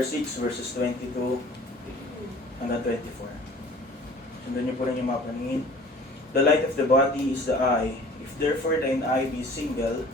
6 verses 22 hanggang 24. Sundan niyo po rin yung mga paningin. The light of the body is the eye. If therefore thine eye be single,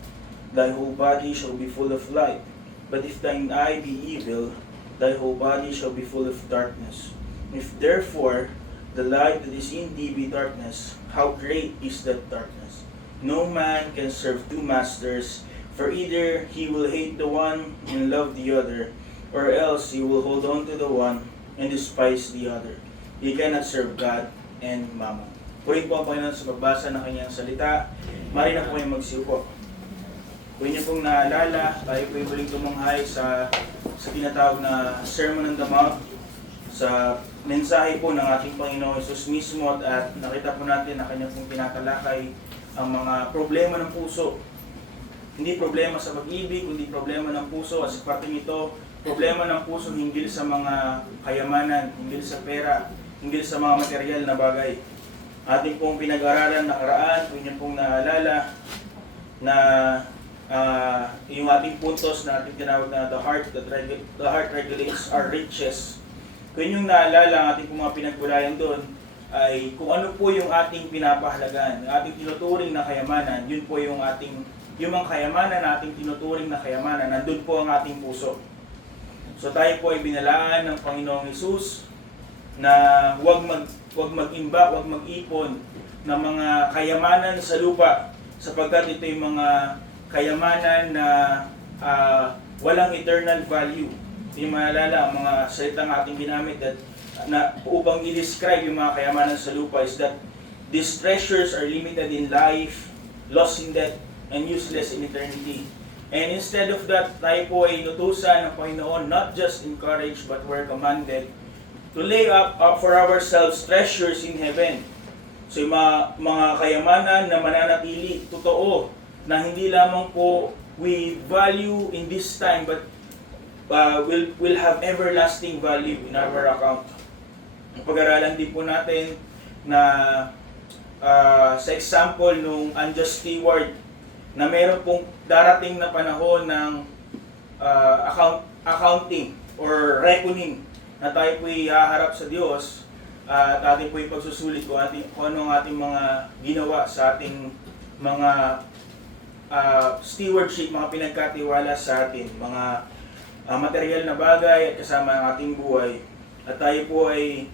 thy whole body shall be full of light. But if thine eye be evil, thy whole body shall be full of darkness. If therefore the light that is in thee be darkness, how great is that darkness? No man can serve two masters, for either he will hate the one and love the other, or else he will hold on to the one and despise the other. He cannot serve God and Mammon. Purihin po ang Panginoon sa pagbasa ng kanyang salita. Mari na po kayo magsiupo. Kung inyo pong naalala, tayo po yung muling tumunghay sa tinatawag na Sermon on the Mount, sa mensahe po ng ating Panginoon Jesus mismo, at nakita po natin na kanya pong tinatalakay ang mga problema ng puso. Hindi problema sa pag-ibig, kundi problema ng puso, at sa parteng ito, problema ng puso hinggil sa mga kayamanan, hinggil sa pera, hinggil sa mga material na bagay. Ating pong pinag-aralan nakaraan, kung inyo pong naalala, na yung ating puntos na ating tinawag na the heart regulates our riches. Kung yung naalala, ang ating pong mga pinagbulayan doon, ay kung ano po yung ating pinapahalagan, yung ating tinuturing na kayamanan, yun po yung mga kayamanan na ating tinuturing na kayamanan, nandun po ang ating puso. So tayo po ay binalaan ng Panginoong Hesus na huwag mag-imba, huwag mag-ipon ng mga kayamanan sa lupa, sapagkat ito yung mga kayamanan na walang eternal value. Yung maalala, ang mga salitang ating ginamit na upang i-describe yung mga kayamanan sa lupa is that these treasures are limited in life, lost in death, and useless in eternity. And instead of that, tayo po ay inutusan ng Panginoon, not just encouraged but we're commanded to lay up for ourselves treasures in heaven. So yung mga kayamanan na mananatili, totoo, na hindi lamang po we value in this time, but will have everlasting value in our account. Pag-aralan din po natin na sa example nung unjust steward, na meron pong darating na panahon ng accounting or reckoning, na tayo po'y haharap sa Diyos at ating po'y pagsusulit kung ano ang ating mga ginawa sa ating mga stewardship, mga pinagkatiwala sa atin, mga material na bagay at kasama ang ating buhay. At tayo po ay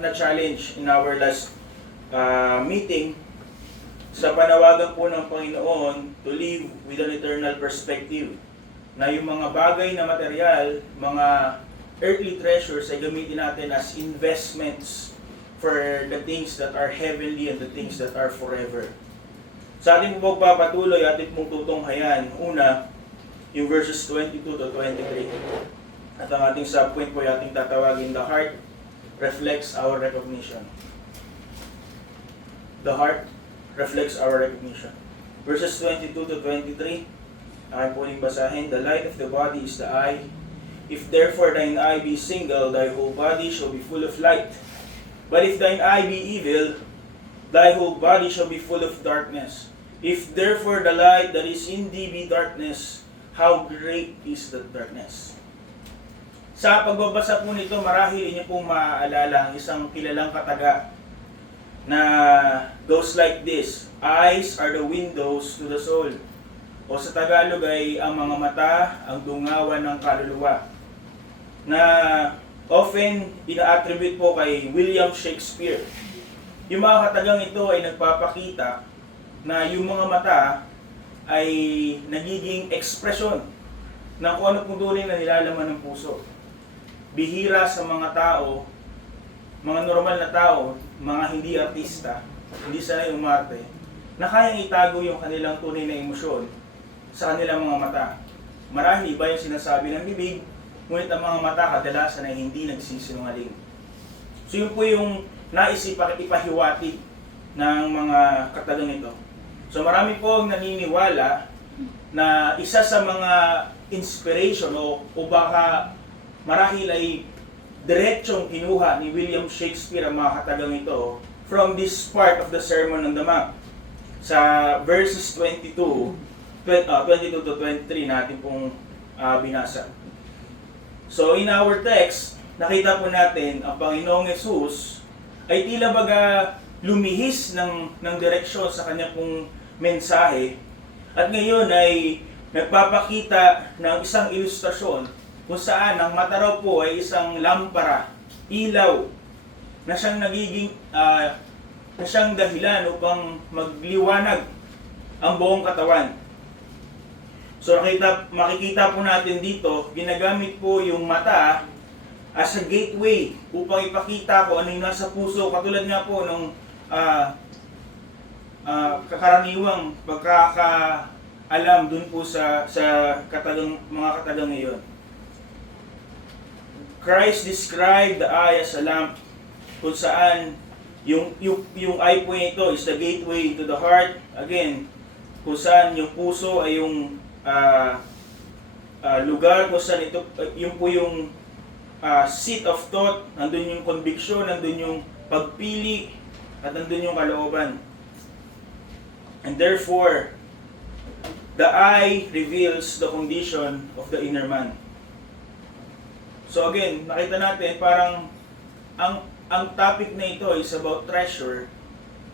na-challenge in our last meeting sa panawagan po ng Panginoon to live with an eternal perspective, na yung mga bagay na material, mga earthly treasures ay gamitin natin as investments for the things that are heavenly and the things that are forever. Sa ating pagpapatuloy, ating pong tutunghayan, una, yung verses 22 to 23. At ang ating subpoint po ay ating tatawagin, the heart reflects our recognition. The heart reflects our recognition. Verses 22 to 23, aking po rin basahin, the light of the body is the eye. If therefore thine eye be single, thy whole body shall be full of light. But if thine eye be evil, thy whole body shall be full of darkness. If therefore the light that is in thee be darkness, how great is that darkness? Sa pagbabasa po nito, marahil inyo pong maaalala ang isang kilalang kataga na goes like this: eyes are the windows to the soul. O sa Tagalog ay ang mga mata, ang dungawan ng kaluluwa, na often ina-attribute po kay William Shakespeare. Yung mga katagang ito ay nagpapakita na yung mga mata ay nagiging ekspresyon ng kung ano pong tunay na nilalaman ng puso. Bihira sa mga tao, mga normal na tao, mga hindi artista, hindi sanay umarte, na kayang itago yung kanilang tunay na emosyon sa kanilang mga mata. Marahil iba yung sinasabi ng bibig, ngunit ang mga mata kadalasan ay hindi nagsisinungaling. So yun po yung ipahiwatig ng mga katagang ito. So marami po ang naniniwala na isa sa mga inspiration o baka marahil ay diretsong kinuha ni William Shakespeare ang mga katagang ito from this part of the Sermon on the Mount. Sa verses 22 to 23 natin pong binasa. So in our text, nakita po natin ang Panginoong Yesus ay tila baga lumihis ng direksyon sa kanya pong mensahe at ngayon ay nagpapakita ng isang ilustrasyon kung saan ang mata raw po ay isang lampara, ilaw na siyang na siyang dahilan upang magliwanag ang buong katawan. So makikita po natin dito, ginagamit po yung mata as a gateway upang ipakita ko ano yung nasa puso. Katulad nga po nung kakaraniwang pagkakaalam dun po sa mga katagang ngayon. Christ described the eye as a lamp, kung saan yung eye po nito is the gateway to the heart. Again, kung saan yung puso ay yung lugar kung saan ito, yung po yung seat of thought, nandun yung conviction, nandun yung pagpili, at nandun yung kalooban. And therefore, the eye reveals the condition of the inner man. So again, nakita natin parang ang topic na ito is about treasure,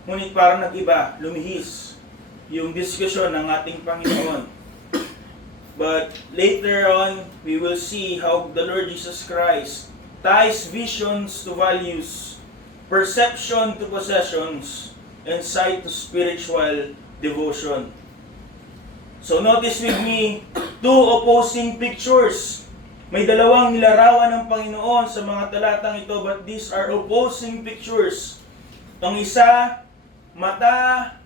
ngunit parang nag-iba, lumihis yung diskusyon ng ating Panginoon. But later on, we will see how the Lord Jesus Christ ties visions to values, perception to possessions, and sight to spiritual devotion. So notice with me, two opposing pictures. May dalawang nilarawan ng Panginoon sa mga talatang ito, but these are opposing pictures. Ang isa, mata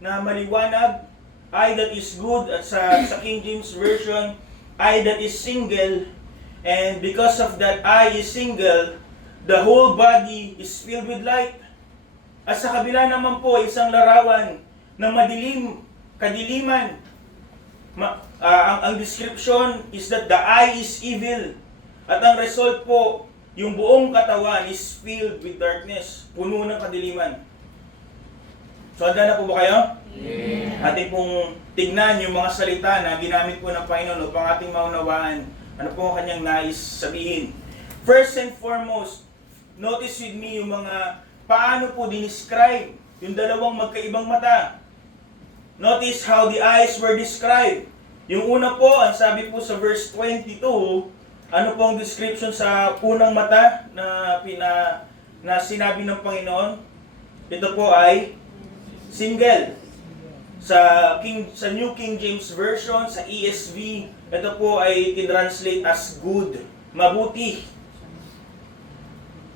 na maliwanag, eye that is good, at sa King James Version, eye that is single, and because of that eye is single, the whole body is filled with light. At sa kabila naman po, isang larawan na madilim, kadiliman. Ang description is that the eye is evil. At ang result po, yung buong katawan is filled with darkness, puno ng kadiliman. So, handa na po ba kayo? Yeah. Ating pong tignan yung mga salita na ginamit po ng Panginoon upang ating maunawaan ano po ang kanyang nais sabihin. First and foremost, notice with me yung mga paano po dinescribe yung dalawang magkaibang mata. Notice how the eyes were described. Yung una po, ang sabi po sa verse 22, ano po ang description sa unang mata na sinabi ng Panginoon? Ito po ay single. Sa New King James Version, sa ESV, ito po ay tinranslate as good, mabuti.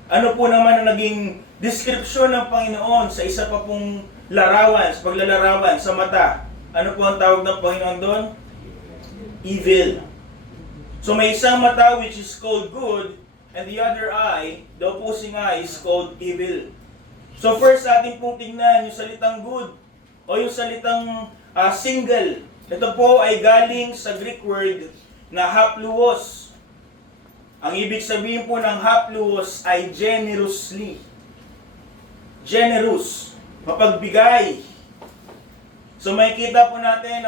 Ano po naman ang naging description ng Panginoon sa isa pa pong larawan, sa paglalarawan sa mata? Ano po ang tawag ng Panginoon doon? Evil. So may isang mata which is called good, and the other eye, the opposing eye, is called evil. So first ating pong tingnan yung salitang good o yung salitang single. Ito po ay galing sa Greek word na hapluos. Ang ibig sabihin po ng hapluos ay generously. Generous. Mapagbigay. So makikita po natin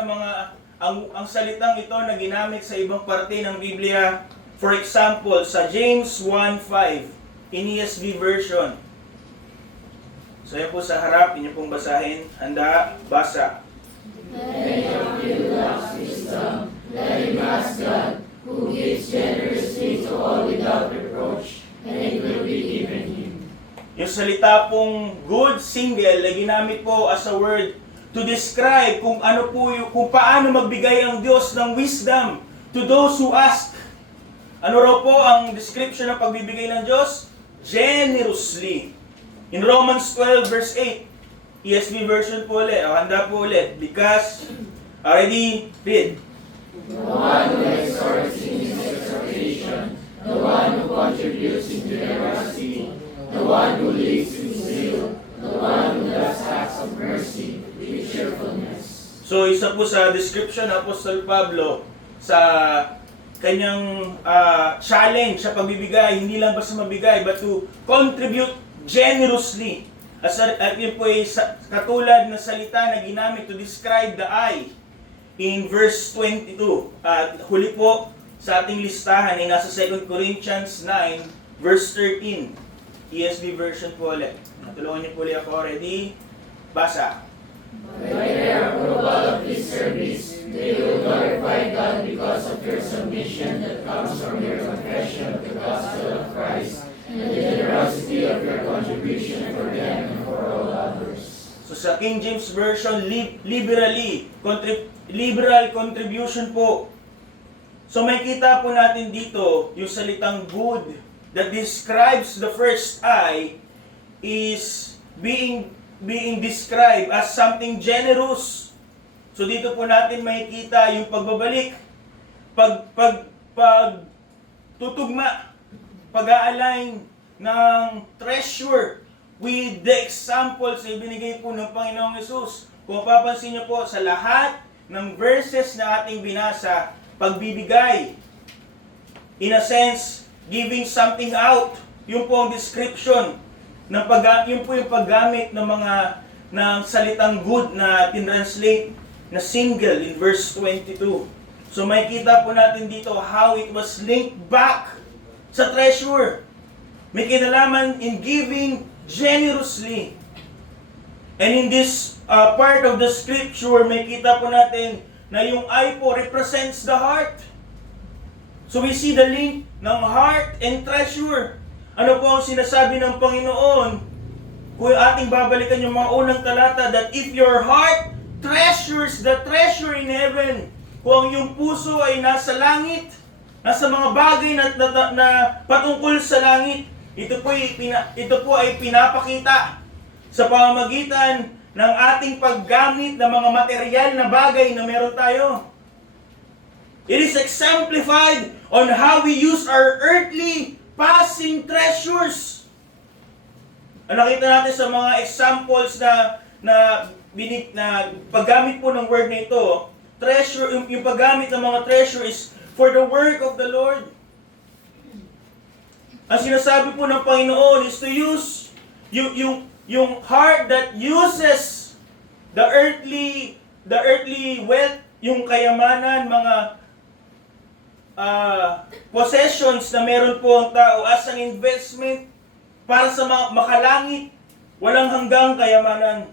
ang salitang ito na ginamit sa ibang parte ng Biblia. For example, sa James 1:5 in ESV version. So yan po sa harap, inyo pong basahin. Handa, basa. Let him who lacks wisdom, let him ask God, who gives generously to all without reproach, and it will be given him. Yung salita pong good, single, ay ginamit po as a word to describe kung ano po kung paano magbigay ang Diyos ng wisdom to those who ask. Ano raw po ang description ng pagbibigay ng Diyos? Generously. In Romans 12 verse 8, ESV version po ulit, handa po ulit, because, already read. The one who exhorts in his exhortation, the one who contributes in generosity, the one who leads in zeal, the one who does acts of mercy with cheerfulness. So isa po sa description ng Apostol Pablo sa kanyang challenge sa pagbibigay, hindi lang basta mabigay, but to contribute generously. At yun po ay katulad na salita na ginamit to describe the eye in verse 22. At huli po, sa ating listahan ay nasa 2 Corinthians 9, verse 13. ESV version po ulit. Tulungan niyo po ulit ako. Ready? Basa. By their approval of this service, they will glorify God because of your submission that comes from your confession of the gospel of Christ and the generosity of your contribution for them and for all others. So sa King James Version, liberal contribution po. So may kita po natin dito yung salitang good that describes the first eye is being described as something generous. So dito po natin makikita yung pagbabalik, tutugma, pag-a-align ng treasure with the examples na ibinigay po ng Panginoong Yesus. Kung papansin niyo po sa lahat ng verses na ating binasa, pagbibigay, in a sense, giving something out, yun po ang description yun po yung paggamit ng salitang good na tinranslate na single in verse 22. So may kita po natin dito how it was linked back sa treasure. May kinalaman in giving generously. And in this part of the scripture, may kita po natin na yung eye po represents the heart. So we see the link ng heart and treasure. Ano po ang sinasabi ng Panginoon? Kung ating babalikan yung mga unang talata, that if your heart treasures the treasure in heaven, kung ang iyong puso ay nasa langit, nasa mga bagay na patungkol sa langit, ito po ay pinapakita sa pamamagitan ng ating paggamit ng mga material na bagay na meron tayo. It is exemplified on how we use our earthly passing treasures. Nakita natin sa mga examples na paggamit po ng word na ito, treasure, yung paggamit ng mga treasure is for the work of the Lord. Ang sinasabi po ng Panginoon is to use yung heart that uses the earthly wealth, yung kayamanan, mga possessions na meron po ang tao as an investment para sa makalangit, walang hanggang kayamanan.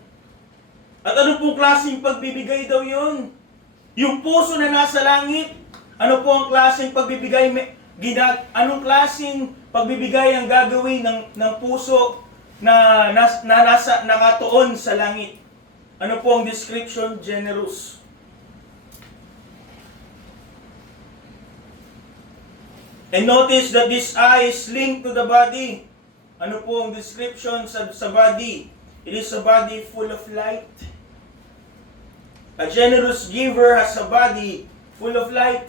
At ano pong klaseng pagbibigay daw yun? Yung puso na nasa langit, ano po ang klaseng pagbibigay? Anong klaseng pagbibigay ang gagawin ng puso na nakatuon sa langit? Ano po ang description? Generous. And notice that this eye is linked to the body. Ano po ang description sa body? It is a body full of light. A generous giver has a body full of light.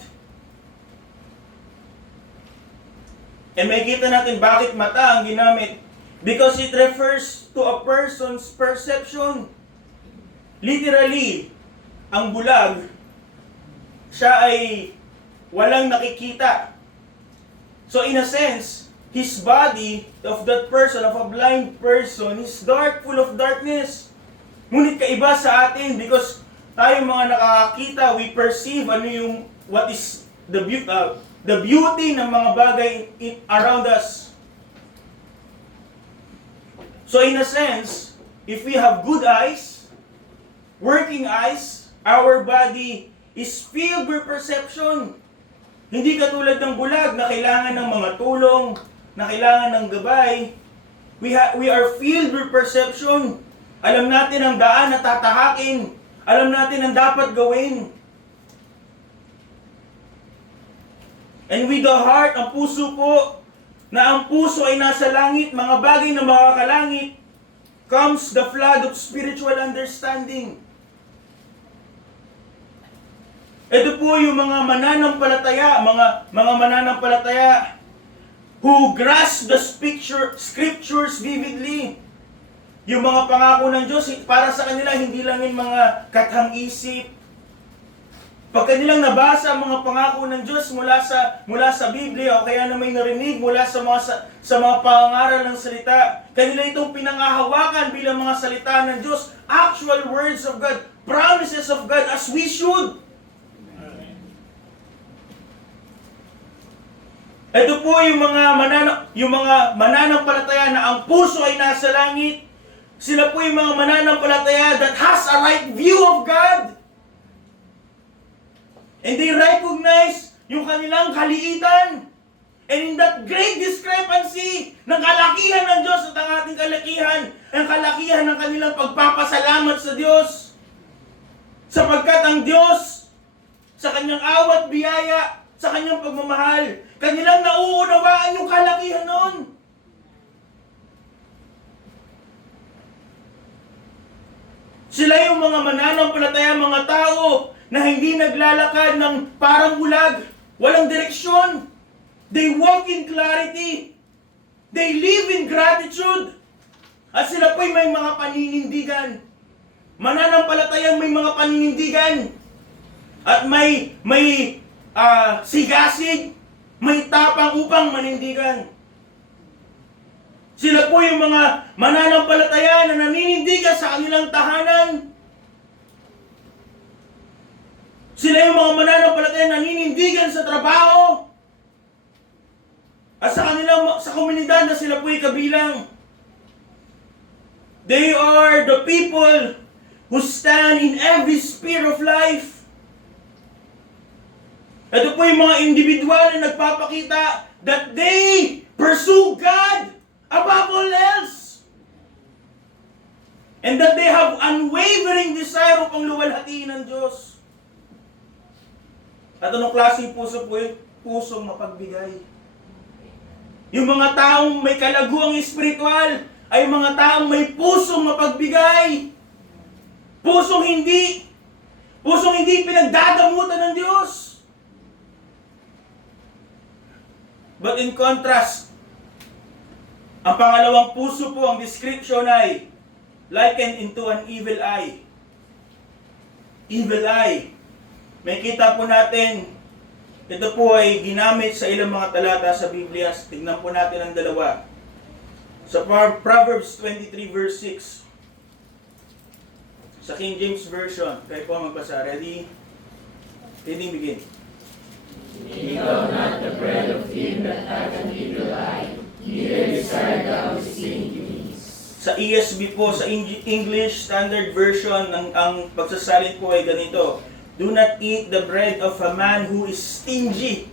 And may kita natin bakit mata ang ginamit. Because it refers to a person's perception. Literally, ang bulag, siya ay walang nakikita. So in a sense, his body of that person, of a blind person, is dark, full of darkness. Ngunit kaiba sa atin because tayo mga nakakakita, we perceive what is the beauty ng mga bagay around us. So in a sense, if we have good eyes, working eyes, our body is filled with perception. Hindi katulad ng bulag na kailangan ng mga tulong, na kailangan ng gabay. We are filled with perception. Alam natin ang daan na tatahakin. Alam natin ang dapat gawin. And with the heart, ang puso po, na ang puso ay nasa langit, mga bagay na makakalangit, comes the flood of spiritual understanding. Ito po yung mga mananampalataya, mga mananampalataya who grasp the scriptures vividly. Yung mga pangako ng Diyos, para sa kanila, hindi lang yung mga kathang-isip. Pag kanilang nabasa ang mga pangako ng Diyos mula sa Biblia o kaya na may narinig mula sa mga pangaral ng salita, kanila itong pinangahawakan bilang mga salita ng Diyos, actual words of God, promises of God as we should. Ito po yung mga mananampalataya na ang puso ay nasa langit. Sila po yung mga mananampalataya that has a right view of God. And they recognize yung kanilang kaliitan. And in that great discrepancy ng kalakihan ng Diyos at ang ating kalakihan, ang kalakihan ng kanilang pagpapasalamat sa Diyos. Sapagkat ang Diyos, sa kanyang awat biyaya, sa kanyang pagmamahal, kanilang nauunawaan yung kalakihan nun. Sila yung mga mananampalataya, mga tao na hindi naglalakad ng parang bulag, walang direksyon. They walk in clarity. They live in gratitude. At sila po'y may mga paninindigan. Mananampalatayang may mga paninindigan. At may sigasig, may tapang upang manindigan. Sila po yung mga mananampalataya na naninindigan sa kanilang tahanan. Sila yung mga mananampalataya na naninindigan sa trabaho. At sa komunidad na sila po'y kabilang. They are the people who stand in every sphere of life. Ito po yung mga individual na nagpapakita that they pursue God above all else. And that they have unwavering desire upang luwalhatiin ng Diyos. At anong klaseng puso po yun? Pusong mapagbigay. Yung mga taong may kalaguang espiritual ay mga taong may pusong mapagbigay. Pusong hindi pinagdadamutan ng Diyos. But in contrast, ang pangalawang puso po, ang description ay likened into an evil eye. Evil eye. May kita po natin, ito po ay ginamit sa ilang mga talata sa Biblia. Tignan po natin ang dalawa. Sa Proverbs 23 verse 6. Sa King James Version. Kayo po magbasa. Ready? Reading begin. Eat thou not the bread of him that hath an evil eye, neither desire thou his iniquities. Sa ESV po, sa English Standard Version, ang pagsasalin po ay ganito. Do not eat the bread of a man who is stingy.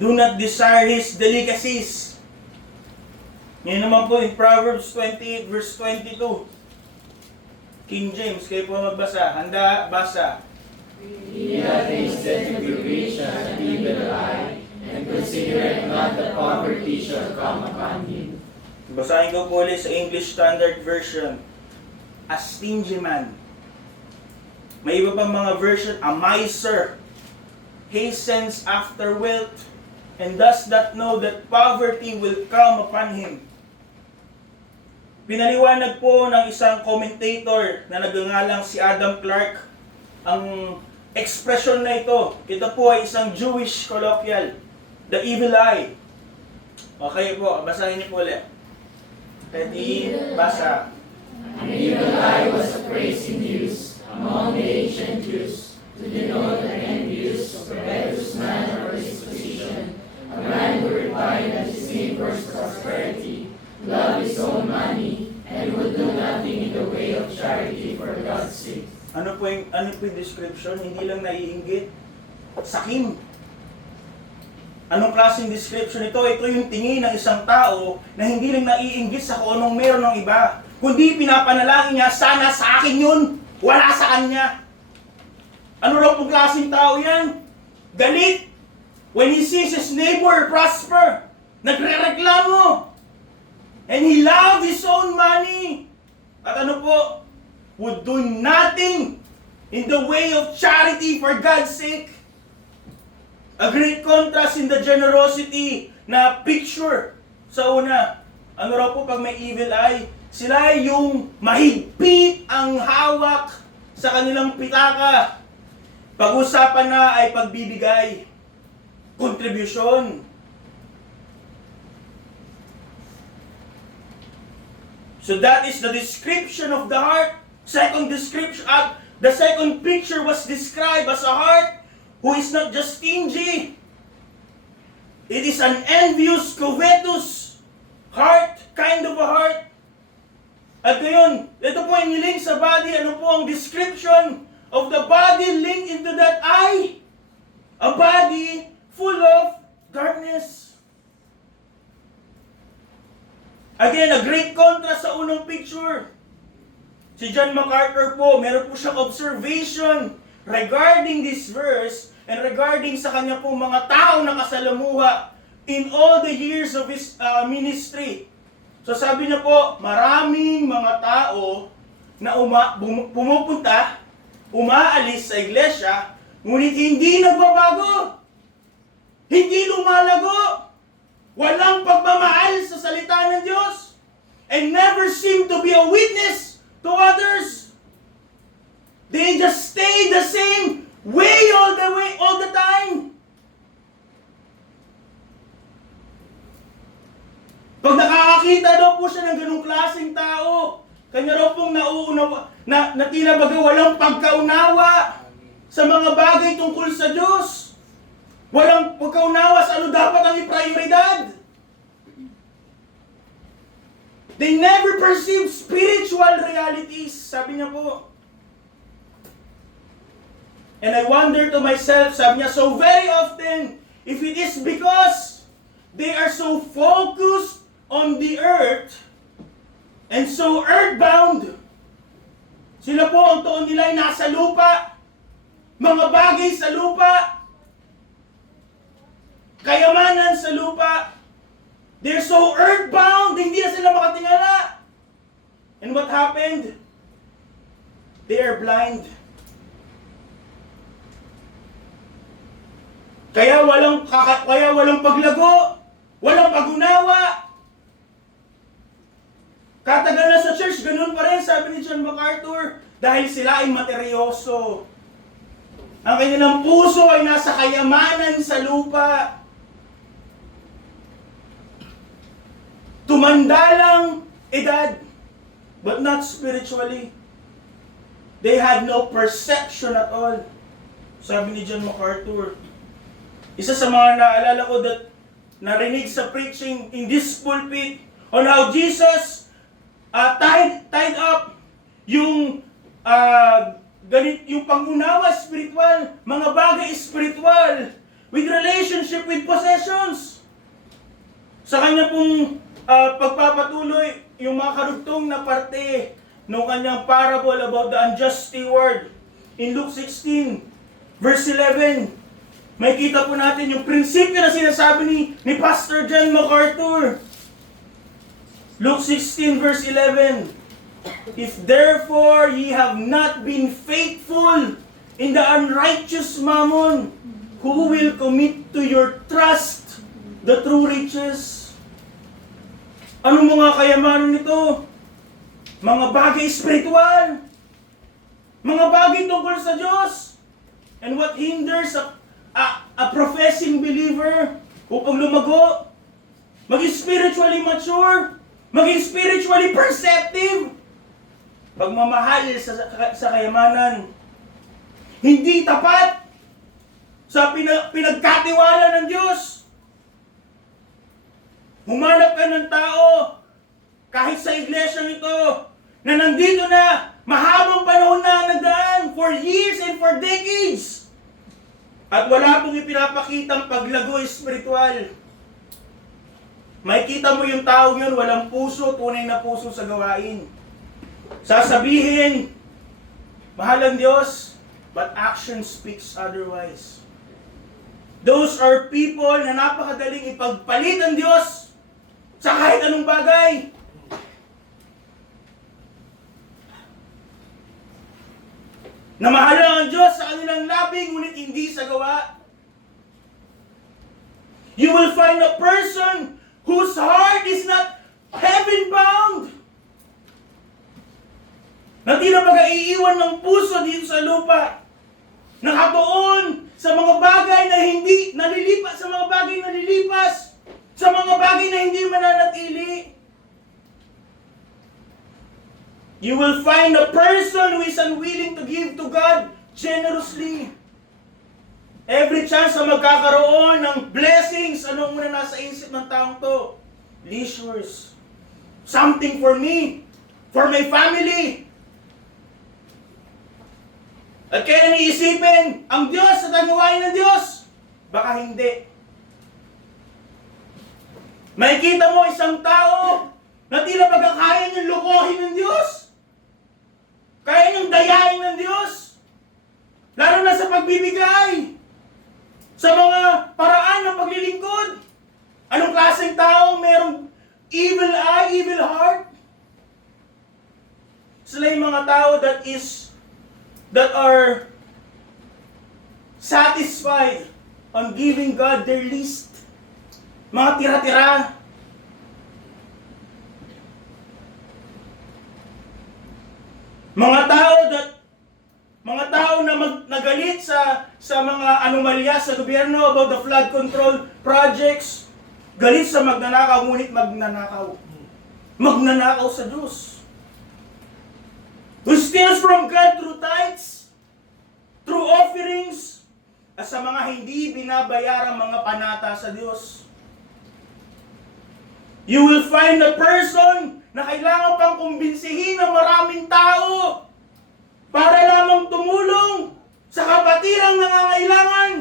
Do not desire his delicacies. Ngayon naman po in Proverbs 28 verse 22. King James, kayo po magbasa. Handa, basa. He hath tasted tribulation and evil eye, and considereth not the poverty shall come upon him. Basahin ko po ulit sa English Standard Version. A stingy man. May iba pang mga version, a miser, hastens after wealth, and does not know that poverty will come upon him. Pinaliwanag po ng isang commentator na nagngangalang si Adam Clark ang ekspresyon na ito. Ito po ay isang Jewish colloquial, the evil eye. Okay po, basahin niyo po ulit. Ready? Basa. An evil eye was a phrase in use among the ancient Jews to denote an envious, covetous man or disposition, a man who repined at his neighbor's prosperity, loved his own money, and would do nothing in the way of charity for God's sake. Ano po yung description? Hindi lang naiinggit. Sakim. Anong klaseng description ito? Ito yung tingin ng isang tao na hindi lang naiinggit sa kung anong meron ng iba, kundi pinapanalangin niya, sana sa akin yun, wala sa kanya. Ano raw pong klaseng tao yan? Galit. When he sees his neighbor prosper, nagre-reklamo. And he loved his own money. At ano po? Would do nothing in the way of charity for God's sake. A great contrast in the generosity na picture sa una. Ano raw po pag may evil eye? Sila yung mahigpit ang hawak sa kanilang pitaka. Pag-usapan na ay pagbibigay, contribution. So that is the description of the heart. The second picture was described as a heart who is not just stingy. It is an envious, covetous heart, kind of a heart. At ngayon, ito po yung link sa body. Ano po ang description of the body linked into that eye? A body full of darkness. Again, a great contrast sa unang picture. Si John MacArthur po, meron po siyang observation regarding this verse and regarding sa kanya po mga tao na kasalamuha in all the years of his ministry. So sabi niya po, maraming mga tao na pumupunta, umaalis sa iglesia, ngunit hindi nagbabago. Hindi lumalago. Walang pagmamahal sa salita ng Diyos. And never seem to be a witness to others. They just stay the same way, all the time. Pag nakakakita daw po siya ng ganung klaseng tao, kanya raw pong nauunawa, na tila baga walang pagkaunawa sa mga bagay tungkol sa Diyos. Walang pagkaunawa sa ano dapat ang iprioridad. They never perceive spiritual realities, sabi niya po. And I wonder to myself, sabi niya, so very often, if it is because they are so focused on the earth and so earthbound, sila po ang tuon nila ay nasa lupa, mga bagay sa lupa, kayamanan sa lupa. They're so earthbound, hindi na sila makatingala. And what happened? They are blind. Kaya walang paglago, walang pagunawa. Katagal na sa church, ganun pa rin, sabi ni John MacArthur, dahil sila ay materyoso. Ang kanilang puso ay nasa kayamanan sa lupa. Tumandalang edad, but not spiritually. They had no perception at all. Sabi ni John MacArthur. Isa sa mga naalala ko that narinig sa preaching in this pulpit on how Jesus tied up yung yung pangunawa spiritual, mga bagay spiritual with relationship with possessions. Sa kanya pong pagpapatuloy yung mga karugtong na parte ng kanyang parable about the unjust steward in Luke 16 verse 11, may kita po natin yung prinsipyo na sinasabi ni Pastor John MacArthur. Luke 16 verse 11, if therefore ye have not been faithful in the unrighteous mammon, who will commit to your trust the true riches? Ano mga kayamanan nito? Mga bagay spiritual. Mga bagay tungkol sa Diyos. And what hinders a professing believer upang lumago? Maging spiritually mature. Maging spiritually perceptive. Pagmamahal sa kayamanan. Hindi tapat sa pinagkatiwala ng Diyos. Humanap ka ng tao, kahit sa iglesia nito, na nandito na, mahabang panahon na nagdaan, for years and for decades. At wala pong ipinapakitang paglago espiritual. Makikita mo yung tao yun, walang puso, tunay na puso sa gawain. Sasabihin, mahal ang Diyos, but action speaks otherwise. Those are people na napakadaling ipagpalit ang Diyos sa kahit anong bagay. Na mahal ang Diyos sa kanilang labing, ngunit hindi sa gawa. You will find a person whose heart is not heaven-bound. Na tila baga iiwan ng puso dito sa lupa. Nakatuon sa mga bagay na hindi nalilipas, sa mga bagay na nalilipas, sa mga bagay na hindi mananatili. You will find a person who is unwilling to give to God generously. Every chance na magkakaroon ng blessings ano muna nasa isip ng taong to? Leisures. Something for me. For my family. At kaya iniisipin, ang Diyos at ang gawain ng Diyos? Baka hindi. Makikita mo isang tao na tila baga kaya niyang lokohin ng Diyos. Kaya niyang dayain ng Diyos. Lalo na sa pagbibigay. Sa mga paraan ng paglilingkod. Anong klaseng tao merong evil eye, evil heart? Sila yung mga tao that are satisfied on giving God their least. Mga tira-tira. Mga tao na nagalit sa mga anomalya sa gobyerno about the flood control projects. Galit sa magnanakaw, ngunit magnanakaw. Magnanakaw sa Diyos. Who steals from God through tithes, through offerings, at sa mga hindi binabayarang mga panata sa Diyos. You will find a person na kailangan pang kumbinsihin ng maraming tao para lamang tumulong sa kapatirang nangangailangan.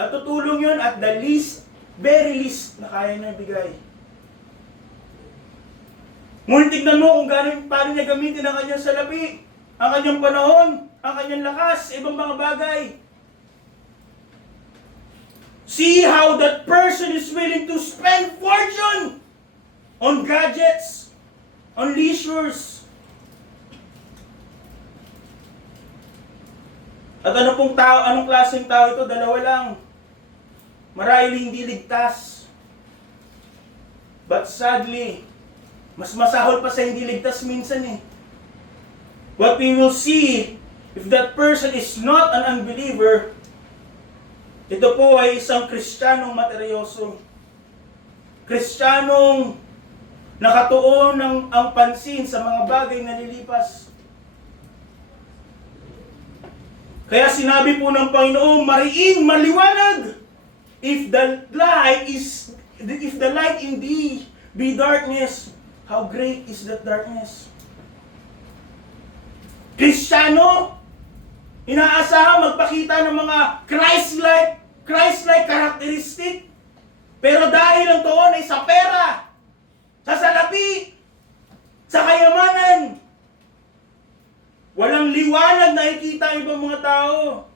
At tutulong yun at the least, very least na kaya niya bigay. Ngunit tignan mo kung paano niya gamitin ang kanyang salapi, ang kanyang panahon, ang kanyang lakas, ibang mga bagay. See how that person is willing to spend fortune on gadgets, on leisures. At anong klaseng tao ito? Dalawa lang. Marahil hindi ligtas. But sadly, mas masahol pa sa hindi ligtas minsan eh. What we will see, if that person is not an unbeliever, ito po ay isang Kristiyanong materyoso. Kristiyanong nakatuon ang pansin sa mga bagay na nililipas. Kaya sinabi po ng Panginoon, mariin, maliwanag. If the light indeed be darkness, how great is that darkness? Kristiyano, inaasahan magpakita ng mga Christ-like characteristic. Pero dahil ang tuon ay sa pera, sa salapi, sa kayamanan, walang liwanag na ikita ang ibang mga tao.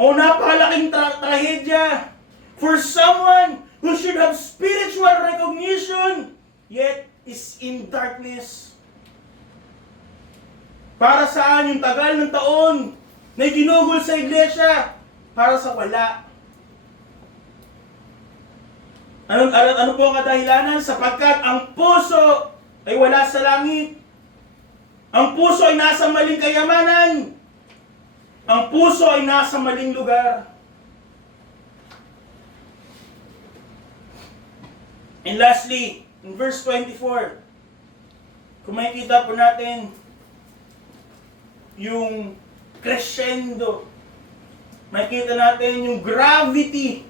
O napakalaking trahedya for someone who should have spiritual recognition, yet is in darkness. Para saan yung tagal ng taon na ginugol sa iglesia? Para sa wala. Ano po ang kadahilanan? Sapagkat ang puso ay wala sa langit. Ang puso ay nasa maling kayamanan. Ang puso ay nasa maling lugar. And lastly, in verse 24, kung makikita po natin yung crescendo, makikita natin yung gravity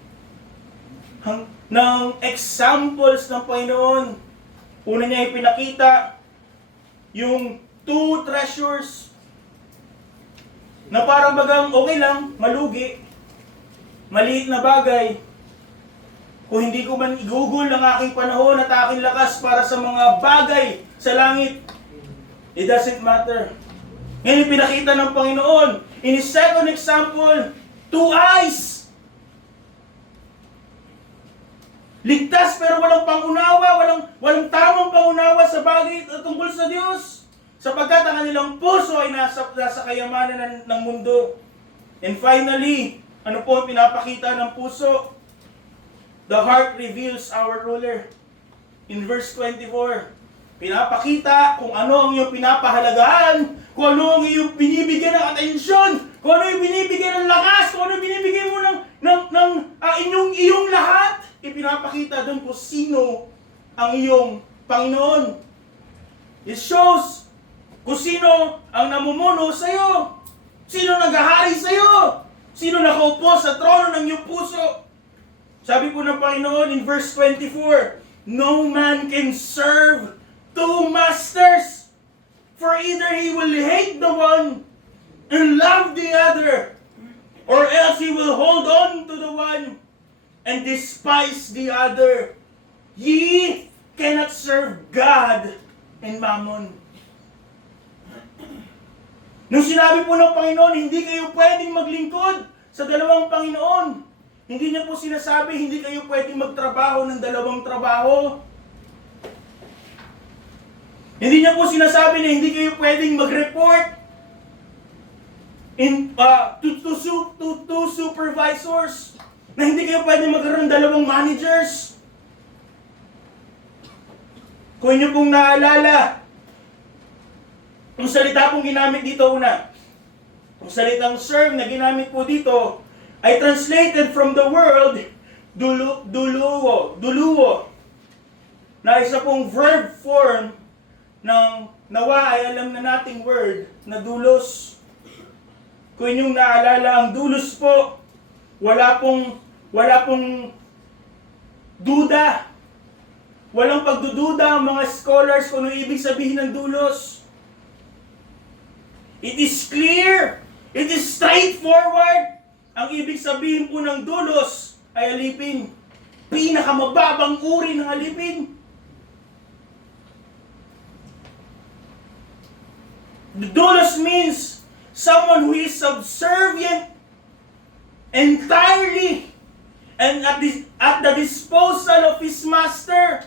ng examples ng Panginoon. Una niya ipinakita yung two treasures na parang bagang okay lang, malugi, maliit na bagay. Kung hindi ko man igugol ang aking panahon at aking lakas para sa mga bagay sa langit, it doesn't matter. Ngayon pinakita ng Panginoon, in His second example, two eyes. Ligtas pero walang pangunawa, walang tamang pangunawa sa bagay tungkol sa Diyos. Sapagkat ang kanilang puso ay nasa kayamanan ng mundo. And finally, ano po ang pinapakita ng puso? The heart reveals our ruler. In verse 24, pinapakita kung ano ang iyong pinapahalagahan, kung ano ang iyong binibigyan ng atensyon, kung ano yung binibigyan ng lakas, kung ano yung binibigyan mo ng iyong lahat. Ipinapakita doon kung sino ang iyong Panginoon. It shows kung sino ang namumuno sa iyo, sino naghahari sa iyo, sino nakaupo sa trono ng iyong puso. Sabi po ng Panginoon in verse 24, no man can serve two masters, for either he will hate the one and love the other, or else he will hold on to the one and despise the other. Ye cannot serve God and Mammon. Nung sinabi po ng Panginoon, hindi kayo pwedeng maglingkod sa dalawang Panginoon. Hindi niya po sinasabi, hindi kayo pwedeng magtrabaho ng dalawang trabaho. Hindi niya po sinasabi na hindi kayo pwedeng mag-report to supervisors. Na hindi kayo pwedeng magkaroon ng dalawang managers. Kung inyo pong naalala, ang salita pong ginamit dito una, ang salitang serve na ginamit po dito, ay translated from the word duluo, na isa pong verb form ng nawa ay alam na nating word na dulos. Kung inyong naalala, ang dulos po, wala pong duda. Walang pagdududa ang mga scholars kung ano ibig sabihin ng dulos. It is clear, it is straightforward. Ang ibig sabihin po ng dulos ay alipin. Pinakamababang uri ng alipin. The dulos means someone who is subservient entirely and at the disposal of his master.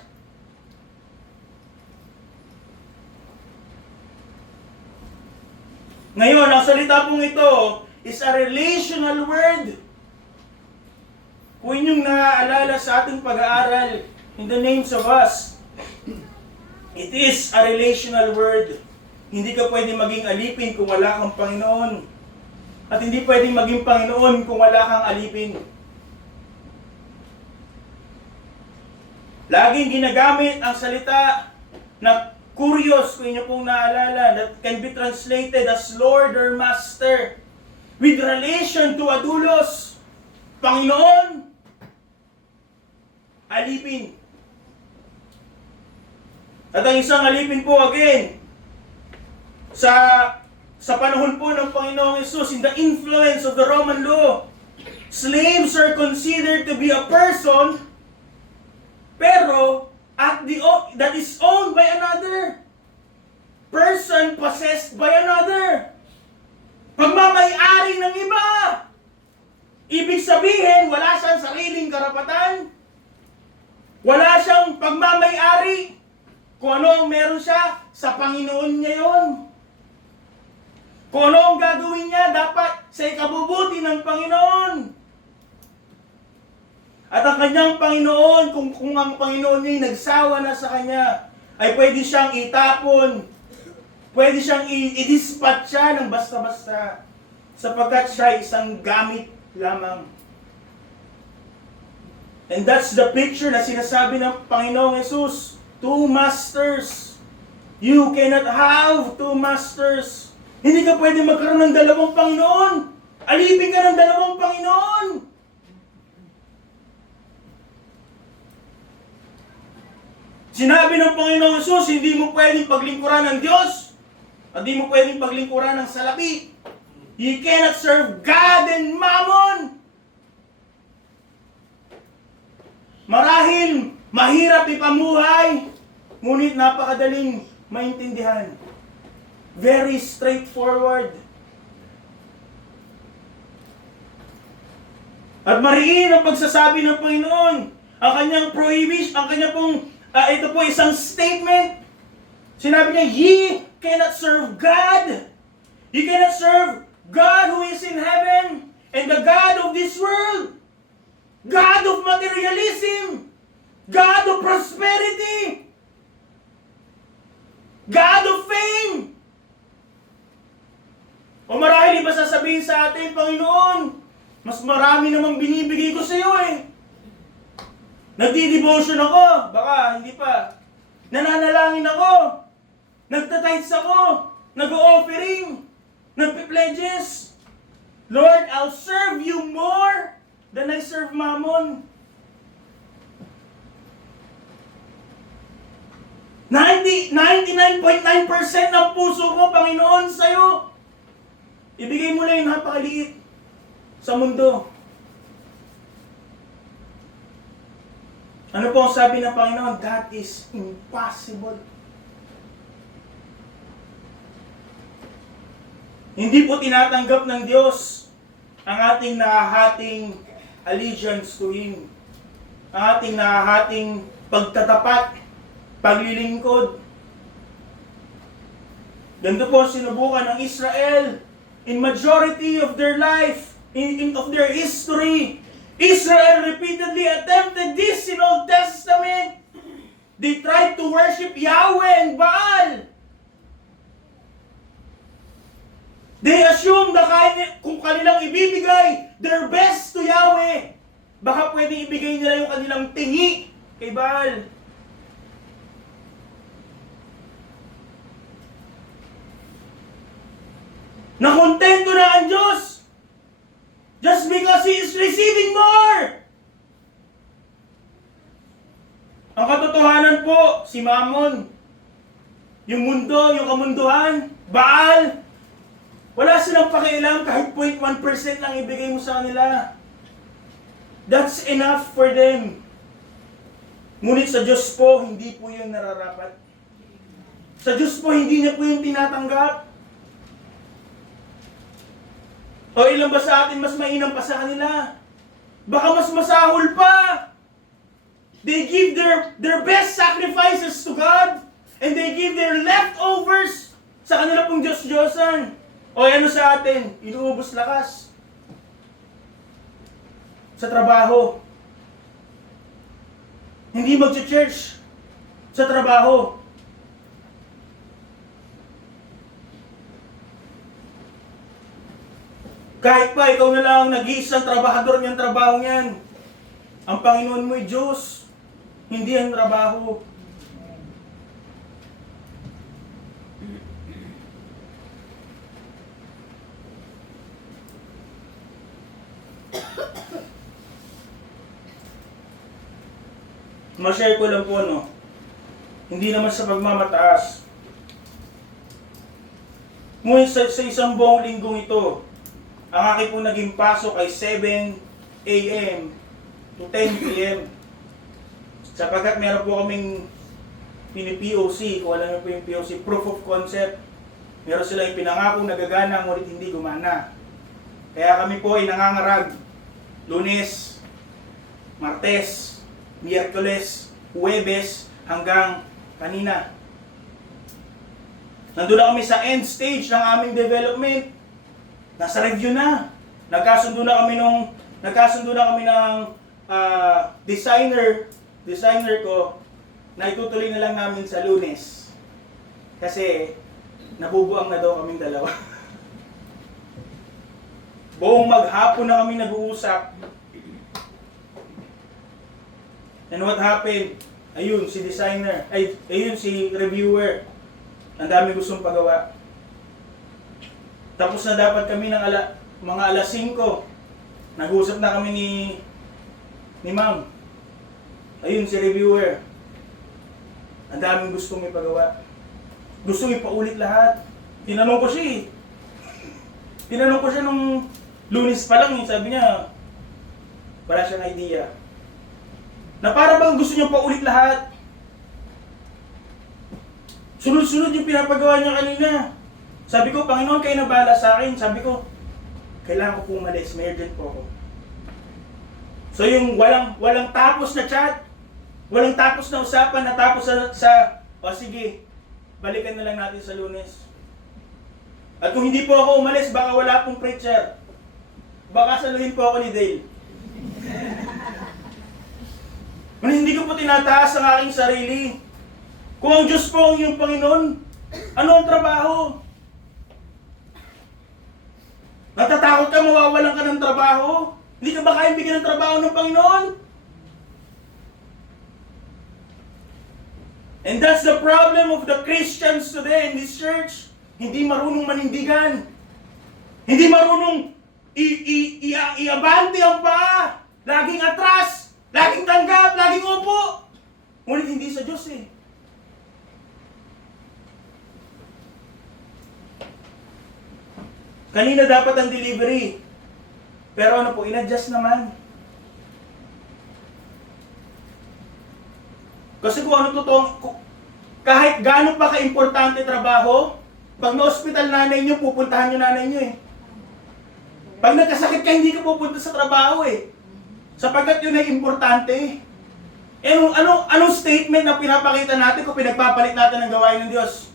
Ngayon, ang salita pong ito is a relational word. Kung inyong naaalala sa ating pag-aaral in the names of us, it is a relational word. Hindi ka pwedeng maging alipin kung wala kang Panginoon. At hindi pwedeng maging Panginoon kung wala kang alipin. Laging ginagamit ang salita na kurios, kung inyo pong naalala, that can be translated as Lord or Master. With relation to adulos, Panginoon, alipin. At ang isang alipin po again, sa panahon po ng Panginoong Hesus, in the influence of the Roman law, slaves are considered to be a person, pero that is owned by another. Person possessed by another. Pagmamay-ari ng iba. Ibig sabihin, wala siyang sariling karapatan. Wala siyang pagmamay-ari. Kung ano ang meron siya, sa Panginoon niya yun. Kung ano ang gagawin niya, dapat sa ikabubuti ng Panginoon. At ang kanyang Panginoon, kung ang Panginoon niya nagsawa na sa kanya, ay pwede siyang itapon, pwede siyang i-dispatch siya ng basta-basta, sapagkat siya isang gamit lamang. And that's the picture na sinasabi ng Panginoong Hesus, two masters. You cannot have two masters. Hindi ka pwede magkaroon ng dalawang Panginoon. Alipin ka ng dalawang Panginoon. Sinabi ng Panginoong Hesus, hindi mo pwedeng paglingkuran ng Diyos at hindi mo pwedeng paglingkuran ng salapi. You cannot serve God and Mammon. Marahil, mahirap ipamuhay, ngunit napakadaling maintindihan. Very straightforward. At mariin ang pagsasabi ng Panginoon, ang kanyang prohibition, ang kanyang pong ito po isang statement. Sinabi niya, ye cannot serve God. You cannot serve God who is in heaven and the God of this world. God of materialism. God of prosperity. God of fame. O marahil iba sasabihin sa atin, Panginoon, mas marami namang binibigay ko sa iyo eh. Nagdi-devotion ako, baka hindi pa. Nananalangin ako. Nagtatides ako. Nag-offering. Nagpe-pledges. Lord, I'll serve you more than I serve Mammon. 99.9% ng puso ko, Panginoon, sa'yo. Ibigay mo lang yung napakaliit sa mundo. Ano po ang sabi ng Panginoon? That is impossible. Hindi po tinatanggap ng Diyos ang ating nahahating allegiance to Him. Ang ating nahahating pagtatapat, paglilingkod. Ganito po sinubukan ng Israel in majority of their life, of their history. Israel repeatedly attempted this in Old Testament. They tried to worship Yahweh and Baal. They assumed na kung kanilang ibibigay their best to Yahweh, baka pwedeng ibigay nila yung kanilang tingi kay Baal. Nakontento na ang Diyos just because He is receiving more. Ang katotohanan po, si Mammon, yung mundo, yung kamunduhan, Baal, wala silang pakialam kahit 0.1% lang ibigay mo sa kanila. That's enough for them. Ngunit sa Diyos po, hindi po yun nararapat. Sa Diyos po, hindi niya po yung tinatanggap. O ilan ba sa atin mas mainam pa sa kanila? Baka mas masahol pa. They give their best sacrifices to God and they give their leftovers sa kanila pong Diyos-Diyosan. O ano sa atin? Inuubos lakas. Sa trabaho. Hindi mag-church. Sa trabaho. Kahit pa ikaw na lang ang nag-iisang trabahador niyang trabaho niyan. Ang Panginoon mo ay Diyos. Hindi ang trabaho. Ma-share ko lang po, no? Hindi naman sa pagmamataas. Ngunit sa isang buong linggong ito, ang aking po naging pasok ay 7 a.m. to 10 p.m. Sapagkat meron po kaming POC, kung alam niyo po yung POC, Proof of Concept. Meron sila yung pinangakong nagagana, ngunit hindi gumana. Kaya kami po ay nangangarag. Lunes, Martes, Miyerkules, Huwebes, hanggang kanina. Nandun na kami sa end stage ng aming development. Nasa review na. Nagkasundo na kami ng designer ko na itutuloy na lang namin sa Lunes. Kasi nabubuang na daw kaming dalawa. Buong maghapon na kami nag-uusap. And what happened? Ayun, si designer. Ayun, si reviewer. Ang dami gustong pagawa. Tapos na dapat kami ng mga alas 5. Nag-usap na kami ni ma'am. Ayun, si reviewer. Ang daming gustong ipagawa. Gustong ipaulit lahat. Tinanong ko siya nung Lunes pa lang. Sabi niya, wala siyang idea. Na para bang gusto niyo paulit lahat. Sunod-sunod yung pinapagawa niya kanina. Sabi ko, Panginoon, kayo na bahala sa akin. Sabi ko, kailangan ko pong umalis. May urgent po ako. So yung walang tapos na chat, walang tapos na usapan, natapos o sige, balikan na lang natin sa Lunes. At kung hindi po ako umalis, baka wala pong preacher. Baka saluhin po ako ni Dale. Hindi ko po tinataas ang aking sarili. Kung ang Diyos po ang iyong Panginoon, ano ang trabaho? Natatakot ka, mawawalan ka ng trabaho? Hindi ka ba kaya bigyan ng trabaho ng Panginoon? And that's the problem of the Christians today in this church. Hindi marunong manindigan. Hindi marunong iabante ang paa. Laging atras. Laging tanggap. Laging upo. Ngunit hindi sa Diyos eh. Kanina dapat ang delivery. Pero ano po, in-adjust naman. Kasi kung ano totoo, kahit gaano pa ka-importante trabaho, pag na-hospital nanay nyo, pupuntahan nyo nanay nyo eh. Pag nagkasakit ka, hindi ka pupunta sa trabaho eh. Sapagkat yun ay importante eh. Anong statement na pinapakita natin kung pinagpapalit natin ang gawain ng Diyos?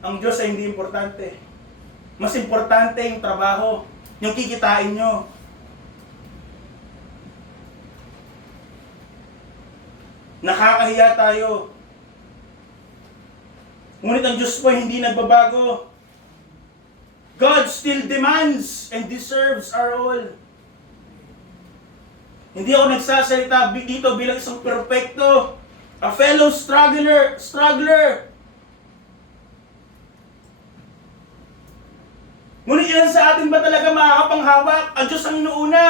Ang Diyos ay hindi importante. Mas importante yung trabaho, yung kikitain nyo. Nakakahiya tayo. Ngunit ang Diyos po hindi nagbabago. God still demands and deserves our all. Hindi ako nagsasalita dito bilang isang perfecto. A fellow struggler. Ngunit ilan sa atin ba talaga makakapanghawak? Ang Diyos ang inuuna.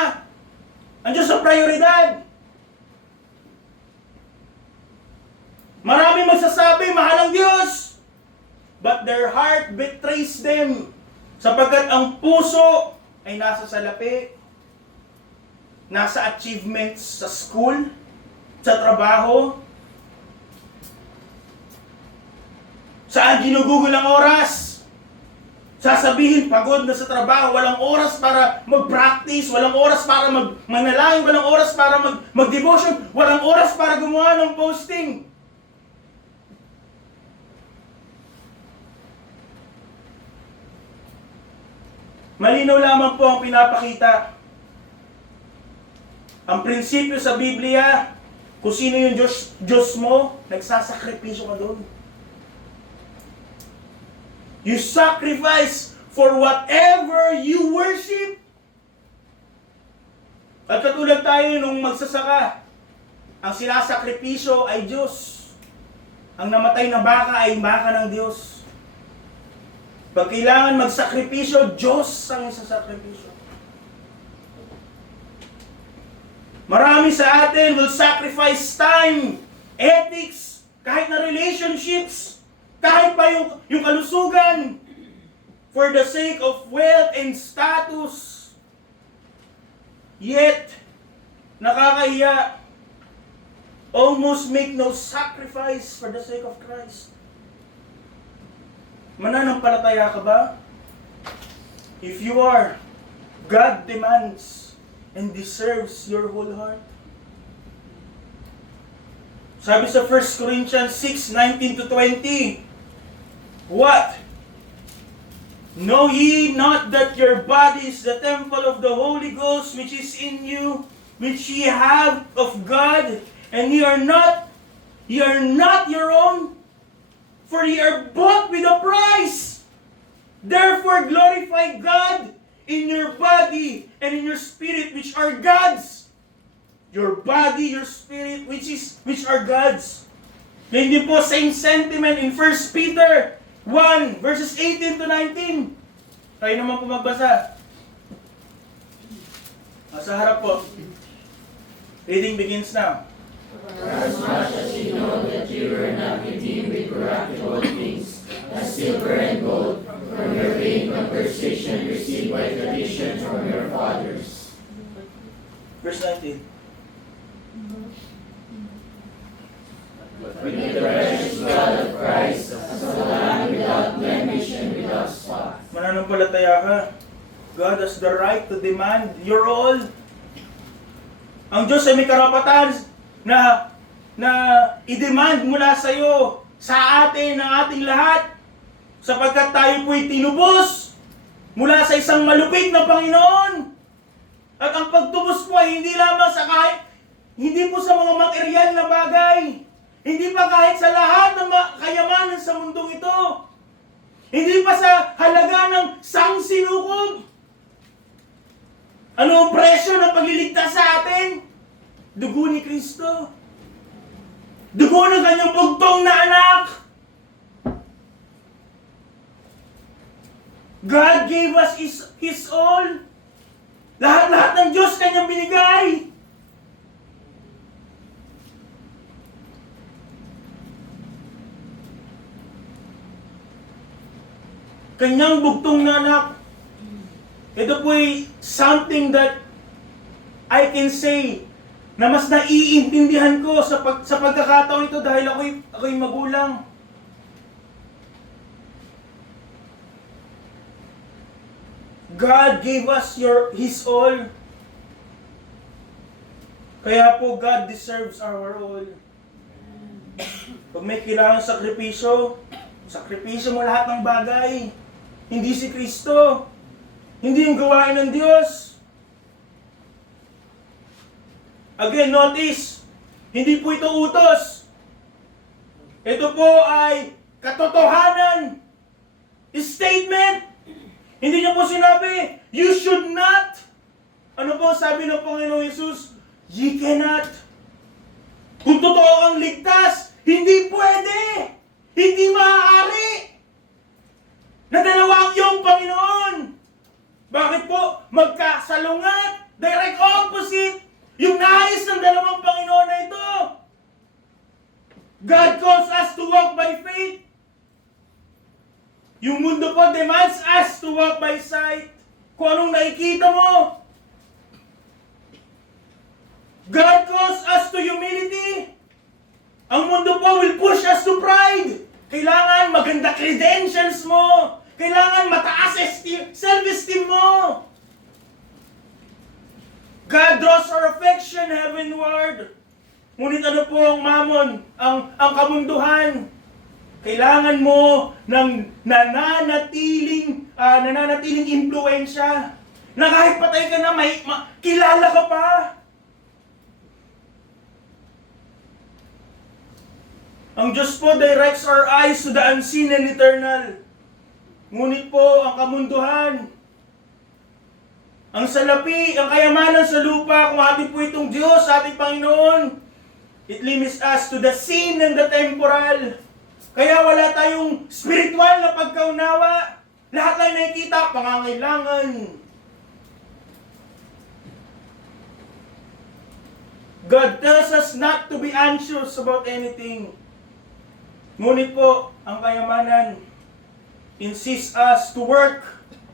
Ang Diyos ang prioridad. Marami magsasabi, mahal ang Diyos. But their heart betrays them. Sapagkat ang puso ay nasa salapi, nasa achievements sa school, sa trabaho, saan ginugugol ang oras. Sasabihin, pagod na sa trabaho, walang oras para mag-practice, walang oras para manalangin, walang oras para mag-devotion, walang oras para gumawa ng posting. Malinaw lamang po ang pinapakita. Ang prinsipyo sa Biblia, kung sino yung Diyos mo, nagsasakripisyo ka doon. You sacrifice for whatever you worship. At katulad tayo nung magsasaka, ang sinasakripisyo ay Diyos. Ang namatay na baka ay baka ng Diyos. Pag kailangan magsakripisyo, Diyos ang isasakripisyo. Marami sa atin will sacrifice time, ethics, kahit na relationships, kahit pa yung kalusugan, for the sake of wealth and status. Yet, nakakahiya, almost make no sacrifice for the sake of Christ. Mananampalataya ka ba? If you are, God demands and deserves your whole heart. Sabi sa 1 Corinthians 6:19-20, what? Know ye not that your body is the temple of the Holy Ghost which is in you, which ye have of God, and ye are not your own? For ye are bought with a price. Therefore glorify God in your body and in your spirit, which are God's. Your body, your spirit, which are God's. Then din po same sentiment in 1 Peter 1, verses 18-19. Tayo naman po magbasa. Sa harap po. Reading begins now. For as much as you know that you were not redeemed with corruptible things, as silver and gold, from your vain conversation received by tradition from your fathers. Verse 19. But with the precious blood of Christ, as a lamb without blemish and without spot. Mananampalataya ka. God has the right to demand your all. Ang Diyos ay may karapatan na i-demand mula sa iyo, sa atin, ng ating lahat, sapagkat tayo po'y tinubos mula sa isang malupit na Panginoon. At ang pagtubos po ay hindi lamang sa hindi po sa mga material na bagay, hindi pa kahit sa lahat ng kayamanan sa mundong ito, hindi pa sa halaga ng sangsinukob. Ano ang presyo ng pagliligtas sa atin? Dugo ni Kristo. Dugo ng kanyang bugtong na anak. God gave us His all. Lahat-lahat ng Diyos kanyang binigay. Kanyang bugtong na anak. Ito po ay something that I can say na mas naiintindihan ko sa pagkakataon ito dahil ako'y magulang. God gave us His all. Kaya po God deserves our all. Pag may kailangan sakripisyo mo lahat ng bagay. Hindi si Kristo. Hindi yung gawain ng Diyos. Again, notice, hindi po ito utos. Ito po ay katotohanan. Statement. Hindi niya po sinabi, you should not. Ano po sabi ng Panginoong Yesus? Ye cannot. Kung totoo kang ligtas, hindi pwede. Hindi maaari. Na dalawa ang iyong Panginoon. Bakit po? Magkasalungat. Direct opposite. Yung nais ng dalawang Panginoon na ito. God calls us to walk by faith. Yung mundo po demands us to walk by sight. Kung anong nakikita mo. God calls us to humility. Ang mundo po will push us to pride. Kailangan maganda credentials mo. Kailangan mataas self-esteem mo. God draws our affection heavenward. Ngunit ano po ang mamon, ang kamunduhan? Kailangan mo ng nananatiling impluensya. Na kahit patay ka na, kilala ka pa. Ang Diyos po directs our eyes to the unseen and eternal. Ngunit po, ang kamunduhan, ang salapi, ang kayamanan sa lupa, kung atin po itong Diyos, ating Panginoon, it limits us to the seen and the temporal. Kaya wala tayong spiritual na pagkaunawa. Lahat lang nakikita, pangangailangan. God tells us not to be anxious about anything. Ngunit po, ang kayamanan insists us to work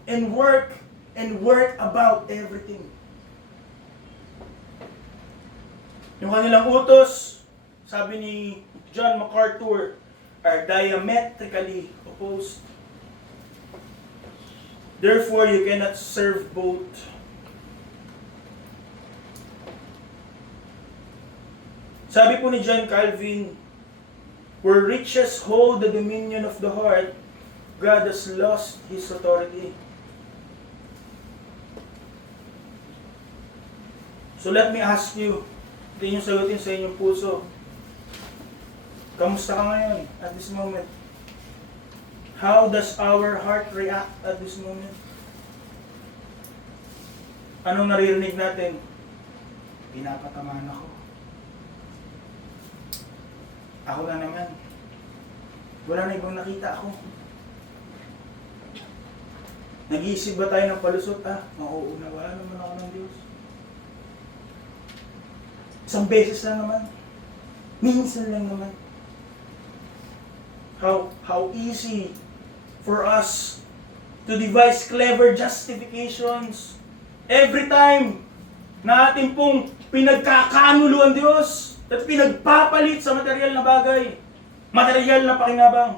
and work and work about everything. Yung kanilang utos, sabi ni John MacArthur, are diametrically opposed. Therefore, you cannot serve both. Sabi po ni John Calvin, where riches hold the dominion of the heart, God has lost His authority. So let me ask you, ito yung sagutin sa inyong puso. Kamusta ka ngayon at this moment? How does our heart react at this moment? Anong naririnig natin? Pinapatamaan ako. Ako na naman. Wala na ibang nakita ako. Nag-iisip ba tayo ng palusot? Mauunawaan naman ako ng Diyos. Isang beses lang naman. Minsan lang naman. How easy for us to devise clever justifications every time na ating pong pinagkakanulo ang Diyos at pinagpapalit sa material na bagay, material na pakinabang.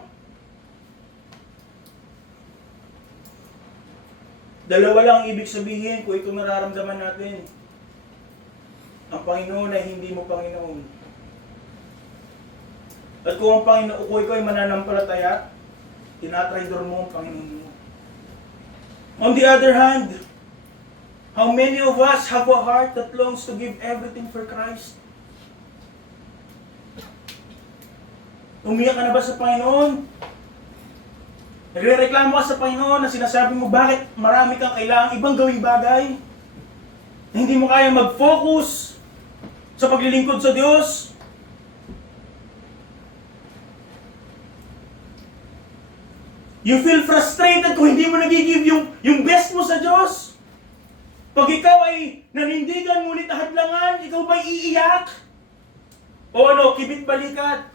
Dalawa lang ang ibig sabihin kung ito nararamdaman natin. Ang Panginoon ay hindi mo Panginoon. At kung ang Panginoon, kung ikaw ay mananampalataya, tinatraidor mo ang Panginoon mo. On the other hand, how many of us have a heart that longs to give everything for Christ? Umiyak ka na ba sa Panginoon? Nagre-reklamo ka sa Panginoon na sinasabi mo bakit marami kang kailangang ibang gawing bagay? Na hindi mo kaya mag-focus sa paglilingkod sa Diyos? You feel frustrated kung hindi mo nagigive yung best mo sa Diyos? Pag ikaw ay nanindigan ngunit hadlangan, ikaw ba'y iiyak? O ano, kibit balikat?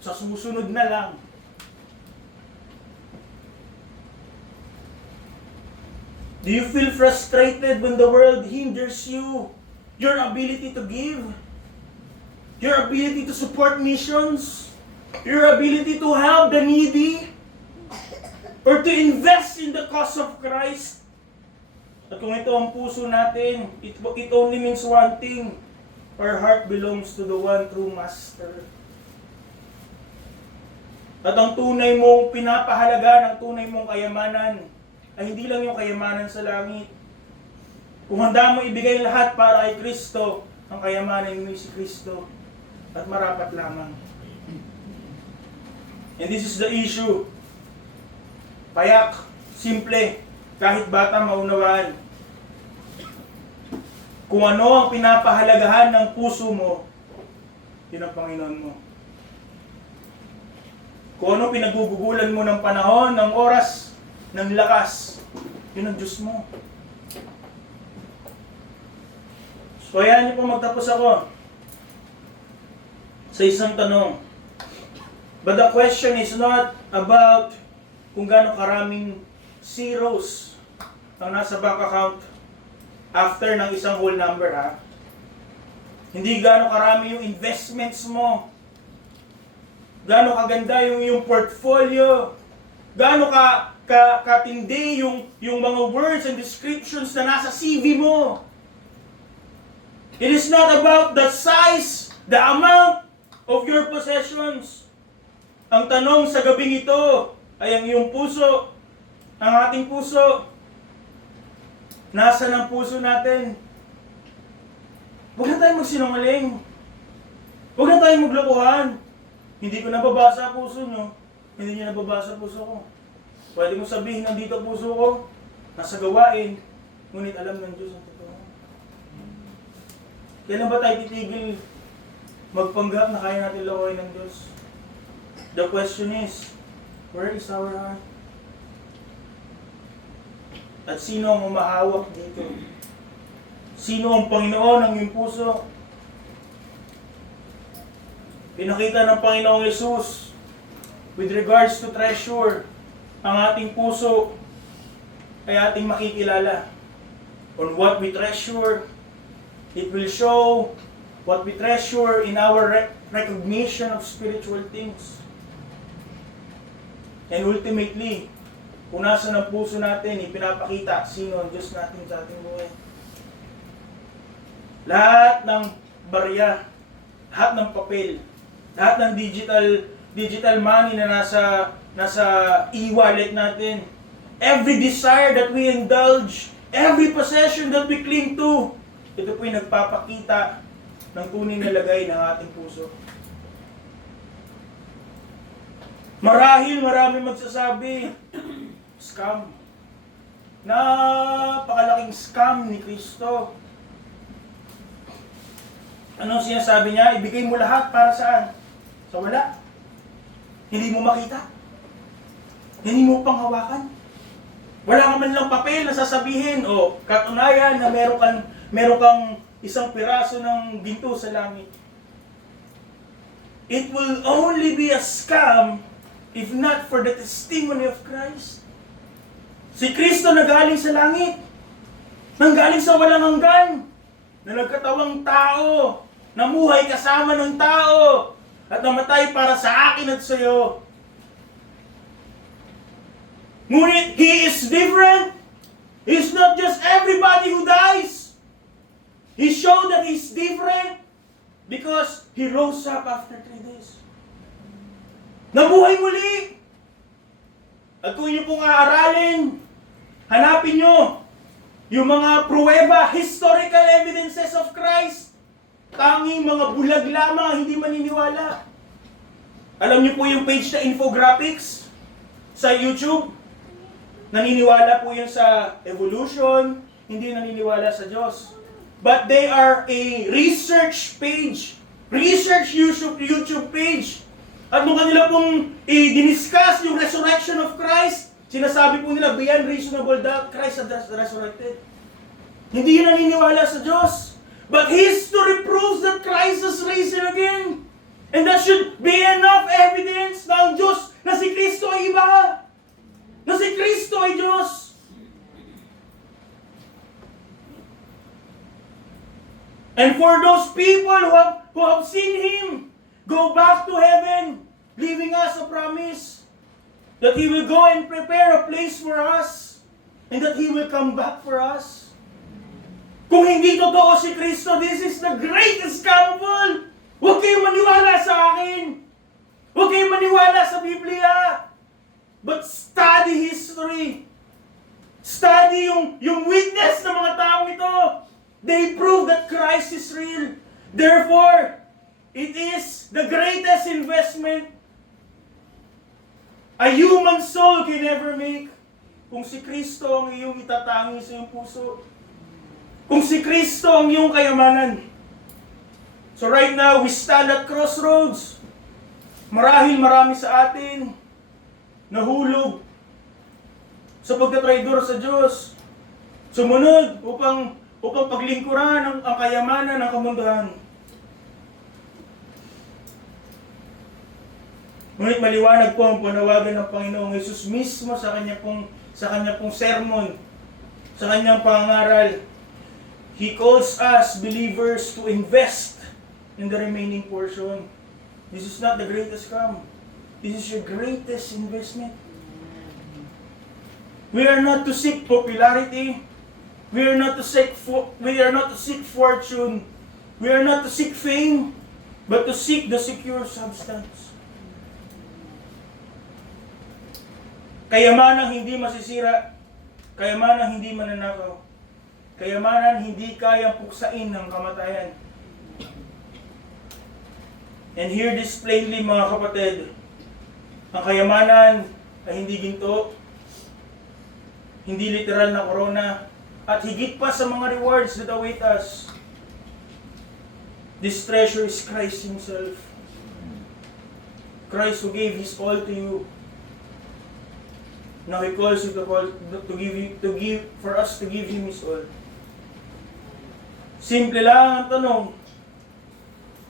Sa susunod na lang. Do you feel frustrated when the world hinders you? Your ability to give? Your ability to support missions? Your ability to help the needy? Or to invest in the cause of Christ? At kung ito ang puso natin, it only means one thing. Our heart belongs to the one true Master. At ang tunay mong pinapahalaga, ang tunay mong kayamanan, ay hindi lang yung kayamanan sa langit. Kung handa mo ibigay lahat para kay Kristo, ang kayamanan mo si Kristo. At marapat lamang. And this is the issue. Payak, simple, kahit bata maunawaan. Kung ano ang pinapahalagahan ng puso mo, yun ang Panginoon mo. Kung ano pinagugugulan mo ng panahon, ng oras, ng lakas, yun ang Diyos mo. So, ayan niyo po magtapos ako sa isang tanong. But the question is not about kung gaano karaming zeros ang nasa bank account after ng isang whole number, ha? Hindi gaano karami yung investments mo. Gaano kaganda yung portfolio. Gaano katindi yung mga words and descriptions na nasa CV mo. It is not about the size, the amount of your possessions. Ang tanong sa gabing ito ay ang iyong puso, ang ating puso. Nasaan ang puso natin? Huwag na tayong magsinungaling. Huwag na tayong maglokohan. Hindi ko nababasa ang puso nyo. Hindi nyo nababasa ang puso ko. Pwede mo sabihin, nandito ang puso ko, nasa gawain, ngunit alam ng Diyos ang totoo. Kailan ba tayo titigil magpanggap na kaya natin lokohin ng Diyos? The question is, where is our heart? At sino ang umahawak dito? Sino ang Panginoon ng iyong puso? Pinakita ng Panginoong Yesus with regards to treasure, ang ating puso ay ating makikilala. On what we treasure, it will show what we treasure in our recognition of spiritual things. And ultimately, kung nasa ng puso natin, ipinapakita sino ang Diyos natin sa ating buhay. Lahat ng barya, lahat ng papel, lahat ng digital money na nasa e-wallet natin, every desire that we indulge, every possession that we cling to, ito po'y nagpapakita ng tunay na lagay ng ating puso. Marahil marami magsasabi, scam. Napakalaking scam ni Kristo. Anong sinasabi niya? Ibigay mo lahat para saan? Sa wala. Hindi mo makita. Hindi mo pang hawakan. Wala ka man lang papel na sasabihin, o katunayan na meron kang isang piraso ng ginto sa langit. It will only be a scam if not for the testimony of Christ. Si Kristo nagaling sa langit, nanggaling sa walang hanggan, na nagkatawang tao, namuhay kasama ng tao, at namatay para sa akin at sa iyo. Ngunit He is different. He is not just everybody who dies. He showed that He is different because He rose up after 3 days. Nabuhay muli. At kung inyo pong aaralin, hanapin nyo yung mga pruweba, historical evidences of Christ. Tanging mga bulag lamang, hindi maniniwala. Alam niyo po yung page na infographics sa YouTube? Naniniwala po yun sa evolution, hindi naniniwala sa Diyos. But they are a research page, research YouTube page. At nung kanila pong i-discuss yung resurrection of Christ, sinasabi po nila, beyond reasonable doubt, Christ has resurrected. Hindi yun naniniwala sa Diyos. But history proves that Christ has risen again. And that should be enough evidence na ang Diyos, na si Kristo ay iba. Na si Kristo ay Diyos. And for those people who have seen Him go back to heaven, leaving us a promise that He will go and prepare a place for us and that He will come back for us. Kung hindi totoo si Kristo, this is the greatest scandal. Huwag kayong maniwala sa akin. Huwag kayong maniwala sa Biblia. But study history. Study yung witness ng mga taong ito. They prove that Christ is real. Therefore, it is the greatest investment a human soul can ever make. Kung si Kristo ang iyong itatangi sa iyong puso. Kung si Kristo ang iyong kayamanan. So right now, we stand at crossroads. Marahil marami sa atin nahulog sa pagkatraidor sa Diyos. Sumunod upang paglingkuran ang kayamanan ng kamunduhan. Ngunit maliwanag po ang panawagan ng Panginoong Hesus mismo sa kanya pong sermon, sa kanyang pangaral. He calls us believers to invest in the remaining portion. This is not the greatest scam. This is your greatest investment. We are not to seek popularity. We are not to seek fortune. We are not to seek fame, but to seek the secure substance. Kayamanang hindi masisira, kayamanang hindi mananakaw, kayamanan hindi kayang puksain ng kamatayan. And hear this plainly, mga kapatid. Ang kayamanan ay hindi ginto, hindi literal na korona, at higit pa sa mga rewards that await us. This treasure is Christ Himself. Christ who gave His all to you. Now He calls you for us to give Him His all. Simple lang ang tanong.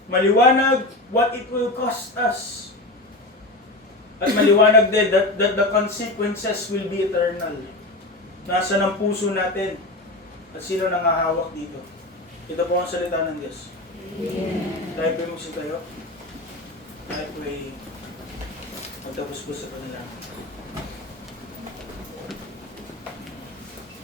Maliwanag what it will cost us. At maliwanag din that the consequences will be eternal. Nasa ng puso natin at sino nangahawak dito. Ito po ang salita ng Diyos. Amen. Tayo po yung tayo. Tayo po ay magtapos po sa kanila.